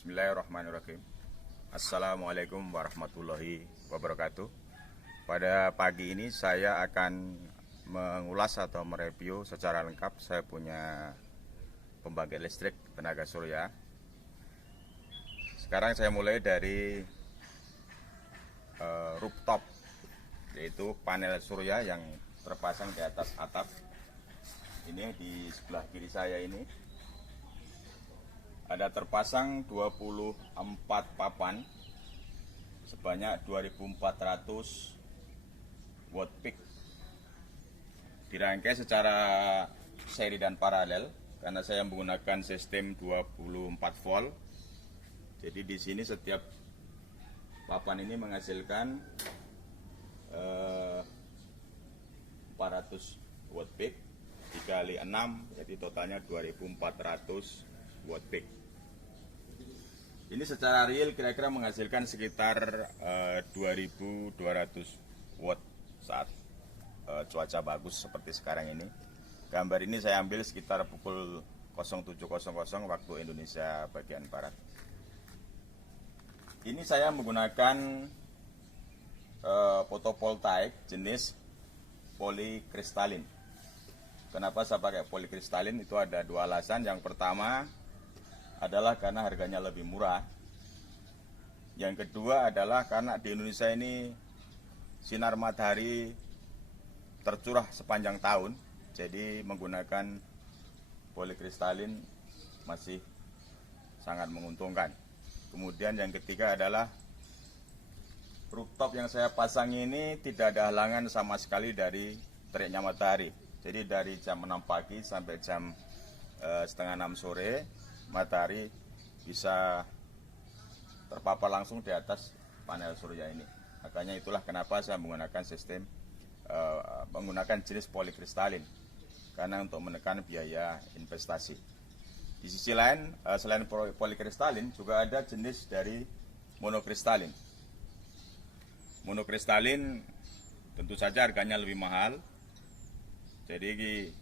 Bismillahirrahmanirrahim. Assalamualaikum warahmatullahi wabarakatuh. Pada pagi ini saya akan mengulas atau mereview secara lengkap. Saya punya pembangkit listrik tenaga surya. Sekarang saya mulai dari rooftop, yaitu panel surya yang terpasang di atas atap. Ini di sebelah kiri saya ini ada terpasang 24 papan sebanyak 2400 watt peak, dirangkai secara seri dan paralel karena saya menggunakan sistem 24 volt. Jadi di sini setiap papan ini menghasilkan 400 watt peak dikali 6, jadi totalnya 2400 watt peak. Ini secara real kira-kira menghasilkan sekitar 2200 watt saat cuaca bagus seperti sekarang ini. Gambar ini saya ambil sekitar pukul 07.00 waktu Indonesia bagian barat. Ini saya menggunakan fotovoltaik jenis polikristalin. Kenapa saya pakai polikristalin? Itu ada dua alasan. Yang pertama adalah karena harganya lebih murah. Yang kedua adalah karena di Indonesia ini sinar matahari tercurah sepanjang tahun, jadi menggunakan polikristalin masih sangat menguntungkan. Kemudian yang ketiga adalah rooftop yang saya pasang ini tidak ada halangan sama sekali dari teriknya matahari. Jadi dari jam 6 pagi sampai jam setengah 6 sore matahari bisa terpapar langsung di atas panel surya ini. Makanya itulah kenapa saya menggunakan sistem menggunakan jenis polikristalin, karena untuk menekan biaya investasi. Di sisi lain, selain polikristalin juga ada jenis dari monokristalin. Monokristalin tentu saja harganya lebih mahal. Jadi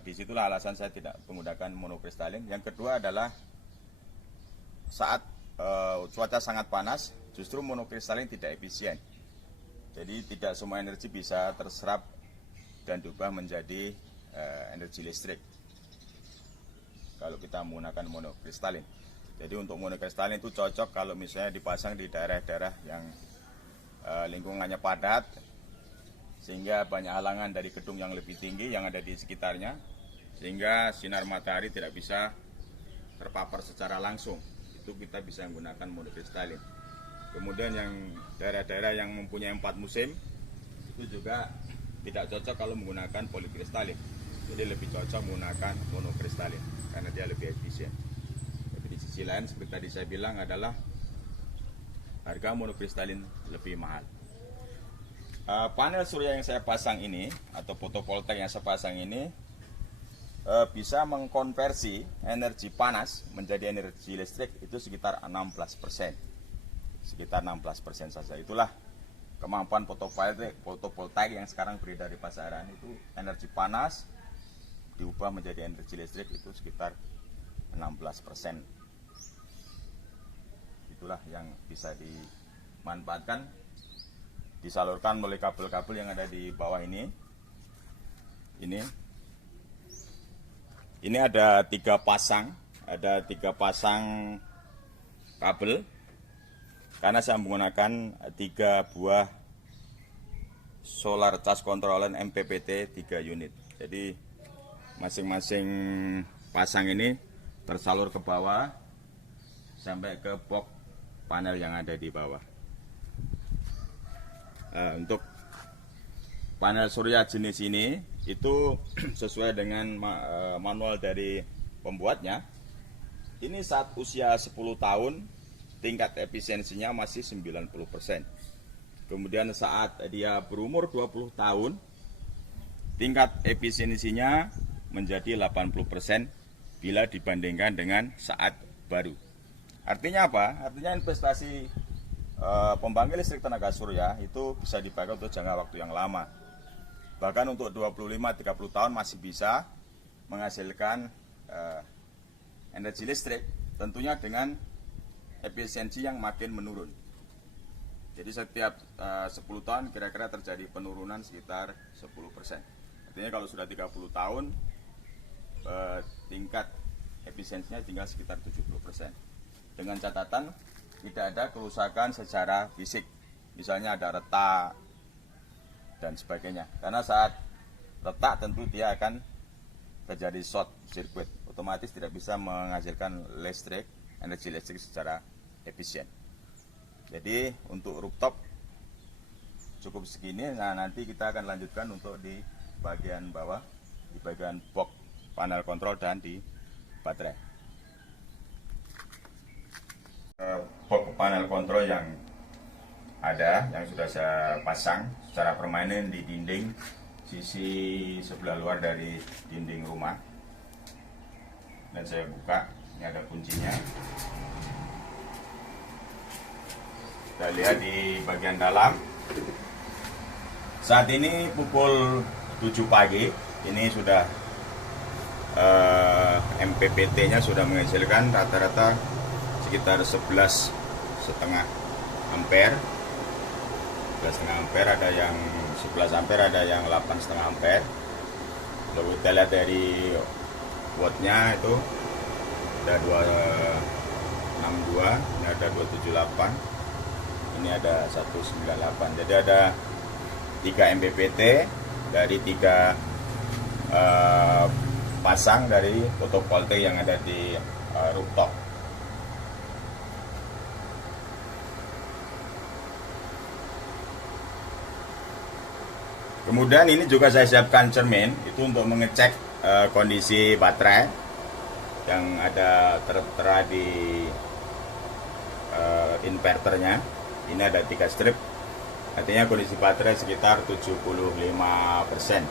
disitulah alasan saya tidak menggunakan monokristalin. Yang kedua adalah saat cuaca sangat panas, justru monokristalin tidak efisien. Jadi tidak semua energi bisa terserap dan diubah menjadi energi listrik kalau kita menggunakan monokristalin. Jadi untuk monokristalin itu cocok kalau misalnya dipasang di daerah-daerah yang lingkungannya padat, sehingga banyak halangan dari gedung yang lebih tinggi yang ada di sekitarnya, sehingga sinar matahari tidak bisa terpapar secara langsung. Itu kita bisa menggunakan monokristalin. Kemudian yang daerah-daerah yang mempunyai 4 musim itu juga tidak cocok kalau menggunakan polikristalin. Jadi lebih cocok menggunakan monokristalin karena dia lebih efisien. Tapi di sisi lain seperti tadi saya bilang adalah harga monokristalin lebih mahal. Panel surya yang saya pasang ini atau fotovoltaik yang saya pasang ini bisa mengkonversi energi panas menjadi energi listrik itu sekitar 16%. Sekitar 16% saja. Itulah kemampuan fotovoltaik yang sekarang beredar di pasaran. Itu energi panas diubah menjadi energi listrik itu sekitar 16%. Itulah yang bisa dimanfaatkan, disalurkan melalui kabel-kabel yang ada di bawah ini. Ini ada 3 pasang kabel, karena saya menggunakan 3 buah solar charge controller MPPT 3 unit. Jadi masing-masing pasang ini tersalur ke bawah sampai ke box panel yang ada di bawah. Untuk panel surya jenis ini itu sesuai dengan manual dari pembuatnya. Ini saat usia 10 tahun tingkat efisiensinya masih 90%. Kemudian saat dia berumur 20 tahun tingkat efisiensinya menjadi 80% bila dibandingkan dengan saat baru. Artinya apa? Artinya investasi pembangkit listrik tenaga surya itu bisa dipakai untuk jangka waktu yang lama. Bahkan untuk 25-30 tahun masih bisa menghasilkan energi listrik tentunya dengan efisiensi yang makin menurun. Jadi setiap 10 tahun kira-kira terjadi penurunan sekitar 10%. Artinya kalau sudah 30 tahun tingkat efisiensinya tinggal sekitar 70%. Dengan catatan tidak ada kerusakan secara fisik, misalnya ada retak dan sebagainya. Karena saat retak tentu dia akan terjadi short circuit, otomatis tidak bisa menghasilkan energi listrik secara efisien. Jadi untuk rooftop cukup segini. Nah, nanti kita akan lanjutkan untuk di bagian bawah, di bagian box panel kontrol dan di baterai. Box panel kontrol yang ada, yang sudah saya pasang secara permanen di dinding sisi sebelah luar dari dinding rumah, dan saya buka. Ini ada kuncinya. Kita lihat di bagian dalam. Saat ini pukul 7 pagi. Ini sudah MPPT-nya sudah menghasilkan rata-rata sekitar 11,5 ampere. 11,5 ampere, ada yang 11 ampere, ada yang 8,5 ampere. Kalau kita lihat dari wattnya itu ada 262, ini ada 278. Ini ada 198. Jadi ada 3 MPPT dari 3 pasang dari fotovoltaik yang ada di rooftop. Kemudian ini juga saya siapkan cermin itu untuk mengecek kondisi baterai yang ada tertera di inverternya. Ini ada 3 strip, artinya kondisi baterai sekitar 75%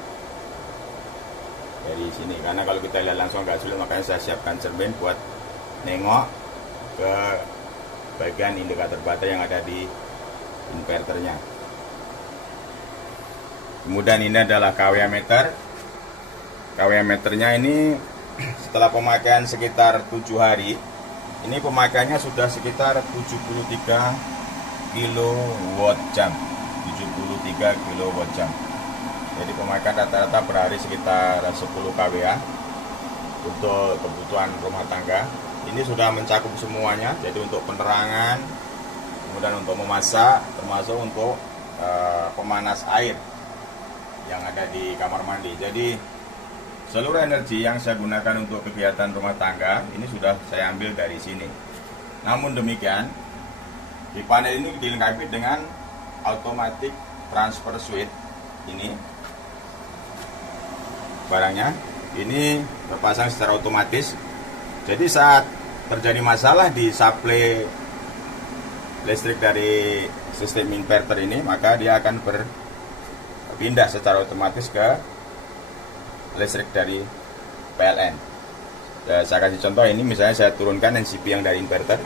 dari sini. Karena kalau kita lihat langsung nggak sulit, makanya saya siapkan cermin buat nengok ke bagian indikator baterai yang ada di inverternya. Kemudian ini adalah kWh meter. kWh meternya ini setelah pemakaian sekitar 7 hari, ini pemakaiannya sudah sekitar 73 kilowatt jam. 73 kilowatt jam. Jadi pemakaian rata-rata per hari sekitar 10 kWh untuk kebutuhan rumah tangga. Ini sudah mencakup semuanya, jadi untuk penerangan, kemudian untuk memasak, termasuk untuk pemanas air yang ada di kamar mandi. Jadi seluruh energi yang saya gunakan untuk kegiatan rumah tangga ini sudah saya ambil dari sini. Namun demikian, di panel ini dilengkapi dengan automatic transfer switch. Ini barangnya, ini terpasang secara otomatis. Jadi saat terjadi masalah di suplai listrik dari sistem inverter ini, maka dia akan berpindah secara otomatis ke listrik dari PLN. Saya kasih contoh, ini misalnya saya turunkan NCP yang dari inverter.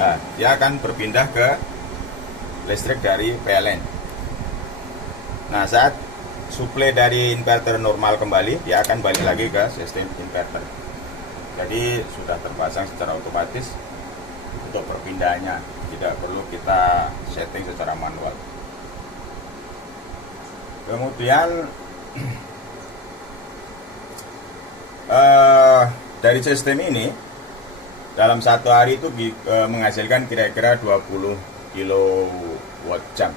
Nah, dia akan berpindah ke listrik dari PLN. Nah, saat suplai dari inverter normal kembali, dia akan balik lagi ke sistem inverter. Jadi sudah terpasang secara otomatis untuk perpindahannya, tidak perlu kita setting secara manual. Kemudian dari sistem ini dalam satu hari itu menghasilkan kira-kira 20 kilowatt jam,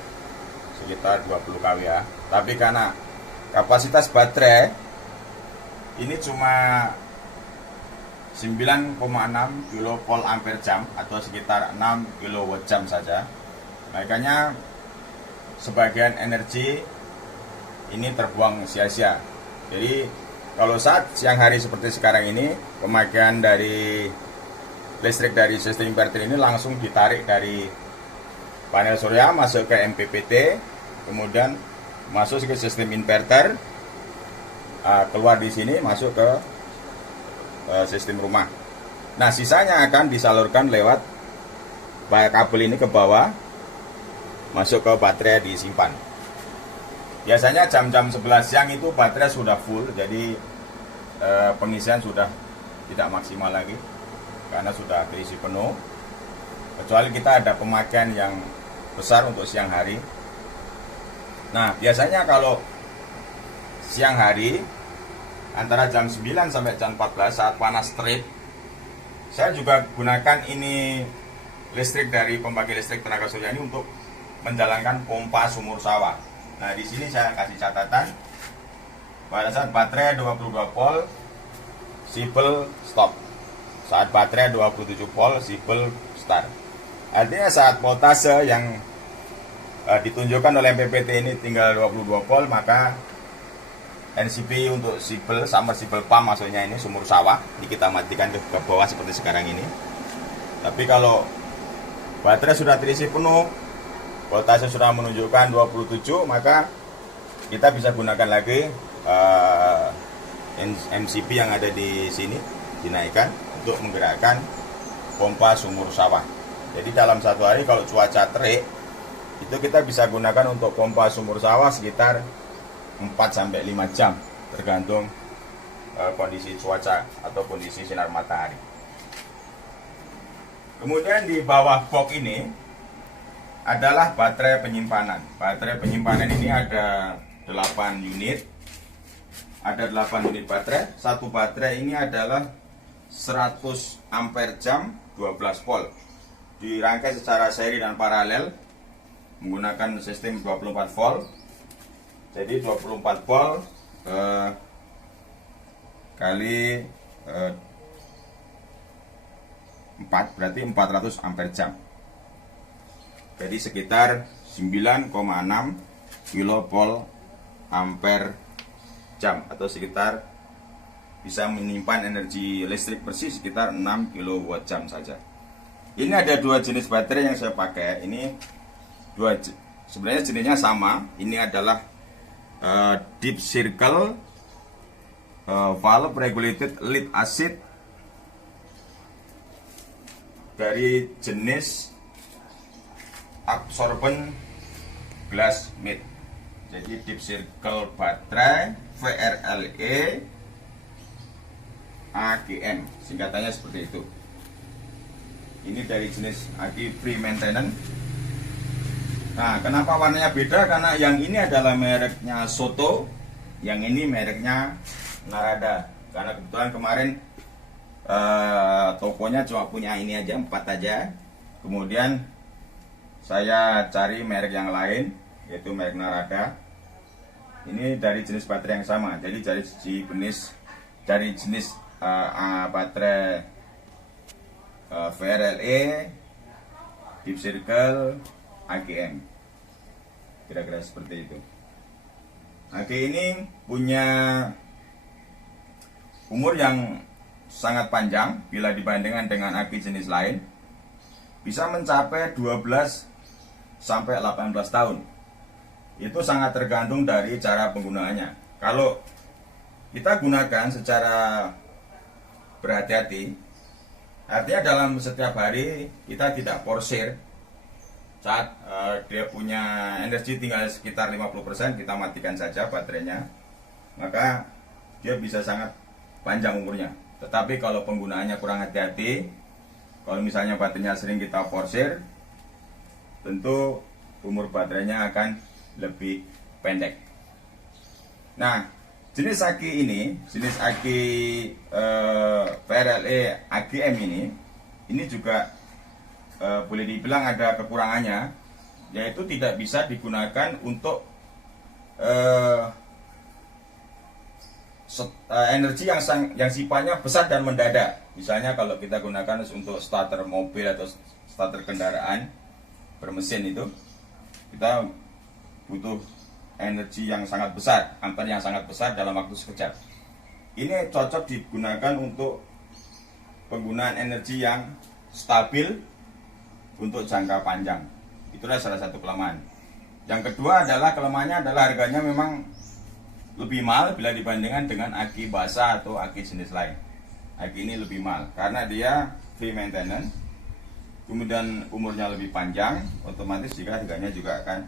sekitar 20 kWh. Tapi karena kapasitas baterai ini cuma 9,6 kilovolt ampere jam atau sekitar 6 kilowatt jam saja, makanya sebagian energi ini terbuang sia-sia. Jadi kalau saat siang hari seperti sekarang ini, pemakaian dari listrik dari sistem inverter ini langsung ditarik dari panel surya masuk ke MPPT, kemudian masuk ke sistem inverter, keluar di sini masuk ke sistem rumah. Nah, sisanya akan disalurkan lewat kabel ini ke bawah, masuk ke baterai disimpan. Biasanya jam-jam 11 siang itu baterai sudah full, jadi pengisian sudah tidak maksimal lagi. karena sudah terisi penuh. Kecuali kita ada pemakaian yang besar untuk siang hari. Nah, biasanya kalau siang hari antara jam 9 sampai jam 14 saat panas terik, saya juga gunakan ini listrik dari pembangkit listrik tenaga surya ini untuk menjalankan pompa sumur sawah. Nah, di sini saya kasih catatan pada saat baterai 22 volt sipel stop. Saat baterai 27 volt sipel start. Artinya saat voltase yang ditunjukkan oleh MPPT ini tinggal 22 volt, maka NCP untuk sipel, submersible pump maksudnya ini sumur sawah, ini kita matikan ke bawah seperti sekarang ini. Tapi kalau baterai sudah terisi penuh, voltase sudah menunjukkan 27, maka kita bisa gunakan lagi MCP yang ada di sini, dinaikkan untuk menggerakkan pompa sumur sawah. Jadi dalam satu hari kalau cuaca terik, itu kita bisa gunakan untuk pompa sumur sawah sekitar 4-5 jam, tergantung kondisi cuaca atau kondisi sinar matahari. Kemudian di bawah box ini adalah baterai penyimpanan. Baterai penyimpanan ini ada 8 unit. Ada 8 unit baterai. Satu baterai ini adalah 100 ampere jam 12 volt. Dirangkai secara seri dan paralel menggunakan sistem 24 volt. Jadi 24 volt kali 4 berarti 400 ampere jam. Jadi sekitar 9,6 kilovolt ampere jam, atau sekitar bisa menyimpan energi listrik bersih sekitar 6 kilowatt jam saja. Ini ada dua jenis baterai yang saya pakai. Ini sebenarnya jenisnya sama. Ini adalah deep circle valve regulated lead acid dari jenis absorbent glass mid. Jadi deep circle baterai VRLE AGM, singkatannya seperti itu. Ini dari jenis AG free maintenance. Nah, kenapa warnanya beda? Karena yang ini adalah mereknya Soto, yang ini mereknya Narada. Karena kebetulan kemarin tokonya cuma punya ini aja, 4 aja. Kemudian saya cari merek yang lain, yaitu merek Narada. Ini dari jenis baterai yang sama. Jadi dari jenis baterai VRLE Deep Circle AGM, kira-kira seperti itu. AG ini punya umur yang sangat panjang bila dibandingkan dengan AG jenis lain, bisa mencapai 12 sampai 18 tahun. Itu sangat tergantung dari cara penggunaannya. Kalau kita gunakan secara berhati-hati, artinya dalam setiap hari kita tidak porsir. Saat dia punya energi tinggal sekitar 50%, kita matikan saja baterainya, maka dia bisa sangat panjang umurnya. Tetapi kalau penggunaannya kurang hati-hati, kalau misalnya baterainya sering kita porsir, tentu umur baterainya akan lebih pendek. Nah, jenis aki ini, jenis aki VRLE AGM ini juga boleh dibilang ada kekurangannya, yaitu tidak bisa digunakan untuk energi yang sifatnya besar dan mendadak. Misalnya kalau kita gunakan untuk starter mobil atau starter kendaraan bermesin, itu kita butuh energi yang sangat besar, ampere yang sangat besar dalam waktu sekejap. Ini cocok digunakan untuk penggunaan energi yang stabil untuk jangka panjang. Itulah salah satu kelemahan. Yang kedua adalah kelemahannya adalah harganya memang lebih mahal bila dibandingkan dengan aki basah atau aki jenis lain. Aki ini lebih mahal karena dia free maintenance, kemudian umurnya lebih panjang, otomatis jika harganya juga akan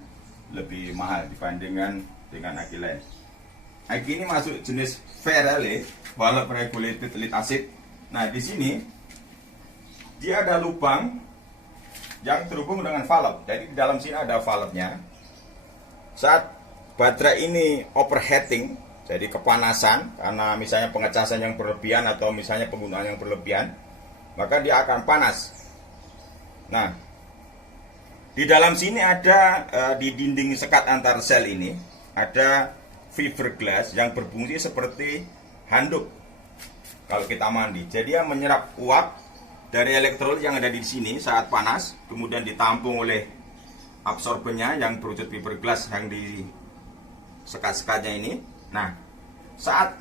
lebih mahal dibandingkan dengan aki lain. Aki ini masuk jenis VRLE, valve regulated lead acid. Nah, di sini dia ada lubang yang terhubung dengan valve. Jadi di dalam sini ada valve-nya. Saat baterai ini overheating, jadi kepanasan karena misalnya pengecasan yang berlebihan atau misalnya penggunaan yang berlebihan, maka dia akan panas. Nah, di dalam sini ada di dinding sekat antar sel ini ada fiberglass yang berfungsi seperti handuk kalau kita mandi. Jadi dia menyerap uap dari elektrolit yang ada di sini saat panas, kemudian ditampung oleh absorbennya yang berwujud fiberglass yang di sekat-sekatnya ini. Nah, saat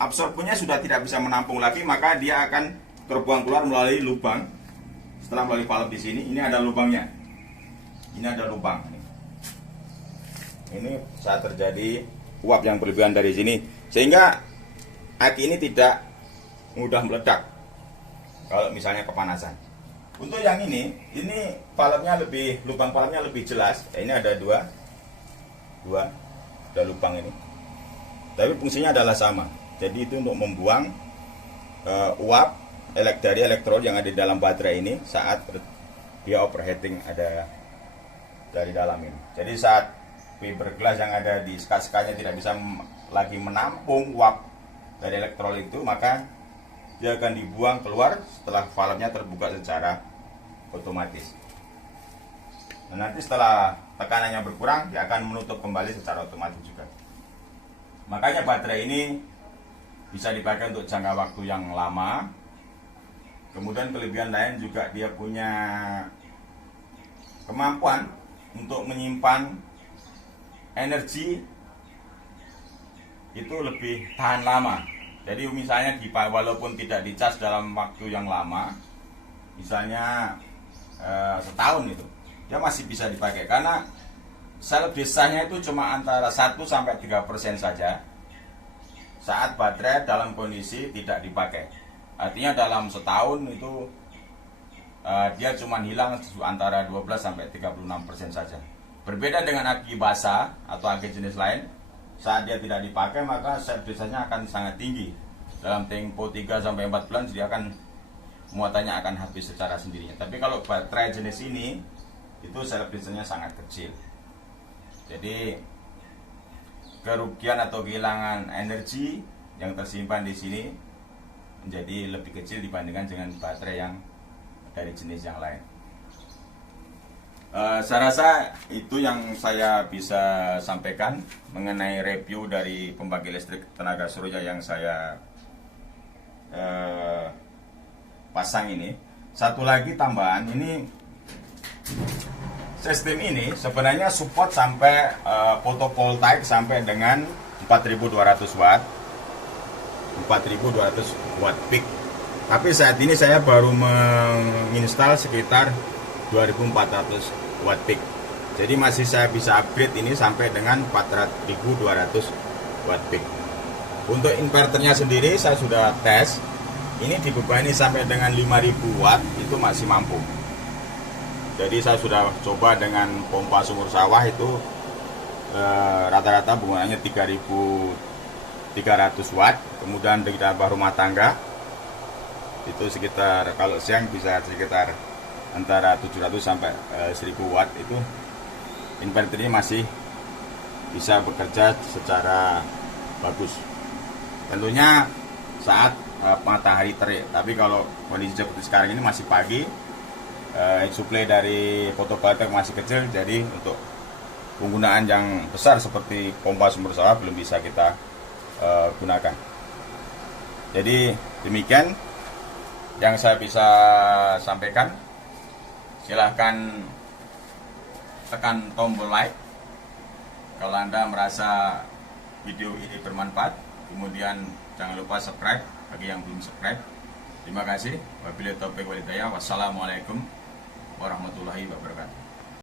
absorbennya sudah tidak bisa menampung lagi, maka dia akan terbuang keluar melalui lubang. Setelah melalui valve di sini, ini ada lubangnya. Ini ada lubang. Ini saat terjadi uap yang berlebihan dari sini, sehingga aki ini tidak mudah meledak kalau misalnya kepanasan. Untuk yang ini valve-nya lubang valve-nya lebih jelas. Ini ada dua ada lubang ini. Tapi fungsinya adalah sama. Jadi itu untuk membuang uap dari elektrol yang ada di dalam baterai ini saat dia overheating ada dari dalam ini. Jadi saat fiberglass yang ada di sekat-sekatnya tidak bisa lagi menampung uap dari elektrol itu, maka dia akan dibuang keluar setelah valve-nya terbuka secara otomatis. Dan nanti setelah tekanannya berkurang, dia akan menutup kembali secara otomatis juga. Makanya baterai ini bisa dipakai untuk jangka waktu yang lama. Kemudian kelebihan lain juga dia punya kemampuan untuk menyimpan energi itu lebih tahan lama. Jadi misalnya walaupun tidak dicas dalam waktu yang lama, misalnya setahun itu, dia masih bisa dipakai karena sel desanya itu cuma antara 1-3% saja saat baterai dalam kondisi tidak dipakai. Artinya dalam setahun itu dia cuma hilang antara 12-36% saja. Berbeda dengan aki basah atau aki jenis lain, saat dia tidak dipakai maka sel desanya akan sangat tinggi. Dalam tempo 3-4 bulan dia akan muatannya akan habis secara sendirinya. Tapi kalau baterai jenis ini itu sel desanya sangat kecil. Jadi kerugian atau kehilangan energi yang tersimpan di sini menjadi lebih kecil dibandingkan dengan baterai yang dari jenis yang lain. Saya rasa itu yang saya bisa sampaikan mengenai review dari pembangkit listrik tenaga surya yang saya pasang ini. Satu lagi tambahan, ini sistem ini sebenarnya support sampai fotovoltaik sampai dengan 4200 watt 4200 watt peak. Tapi saat ini saya baru menginstal sekitar 2400 watt peak. Jadi masih saya bisa upgrade ini sampai dengan 4200 watt peak. Untuk inverternya sendiri saya sudah tes. Ini dibebani sampai dengan 5000 watt itu masih mampu. Jadi saya sudah coba dengan pompa sumur sawah itu rata-rata penggunaannya 3300 watt. Kemudian di dapur rumah tangga itu sekitar kalau siang bisa sekitar antara 700 sampai 1000 watt. Itu inverter ini masih bisa bekerja secara bagus. Tentunya saat matahari terik. Tapi kalau kondisi seperti sekarang ini masih pagi, suplai dari fotovoltaik masih kecil, jadi untuk penggunaan yang besar seperti pompa sumur sawah belum bisa kita gunakan. Jadi demikian yang saya bisa sampaikan. Silahkan tekan tombol like kalau Anda merasa video ini bermanfaat. Kemudian jangan lupa subscribe bagi yang belum subscribe. Terima kasih. Wabillahi taufiq wal hidayah. Wassalamualaikum warahmatullahi wabarakatuh.